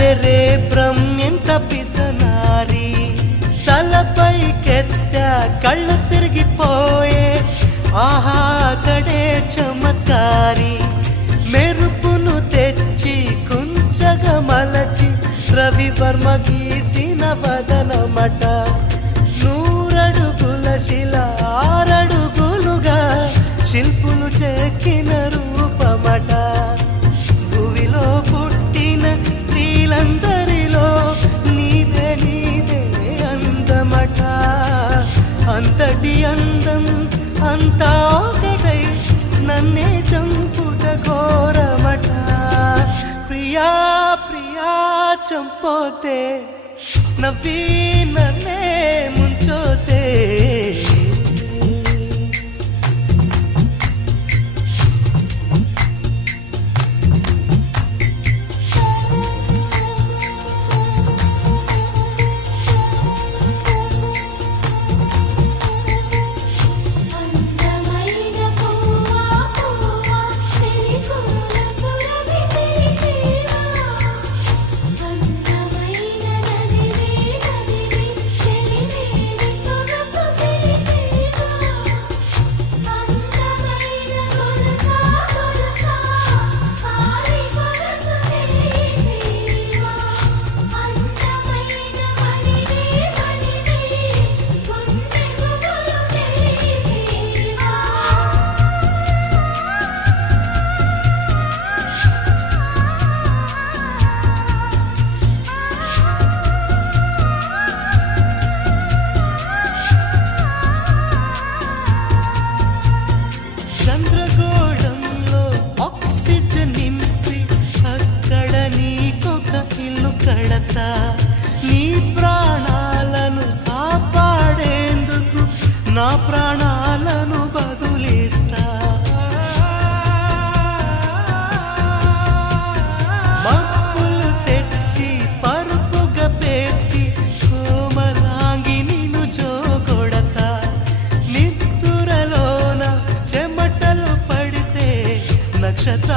అరెరే బ్రహ్మెంత పిసనారి తలపై కెత్త కళ్ళు తిరిగిపోయే ఆహా కడే చమత్కారి మెరుపును తెచ్చి కుంచగా మలచి రవివర్మ గీసిన వదనమట నూరడుగుల శిల ఆరడుగులుగా శిల్పులు చెక్కిన రూపమట భూమిలో పుట్టిన స్త్రీలందరిలో నీదే నీదే అందమట అంతటి అందం అంతా ఒకటై నన్నే చంపుట ఘోరమట ప్రియా ప్రియా చంపోతే నవ్వి నన్నే ముంచోతే చంద్రగోళంలో ఆక్సిజన్ నింపి అక్కడ నీకొక ఇల్లు కడతా నీ ప్రాణాలను కాపాడేందుకు నా ప్రాణాలను బదులిస్తా మప్పులు తెచ్చి పరుపుగా పేర్చి కోమలాంగి నిన్ను జోగొడతా నిద్దురలోన చెమటలు పడితే నక్షత్ర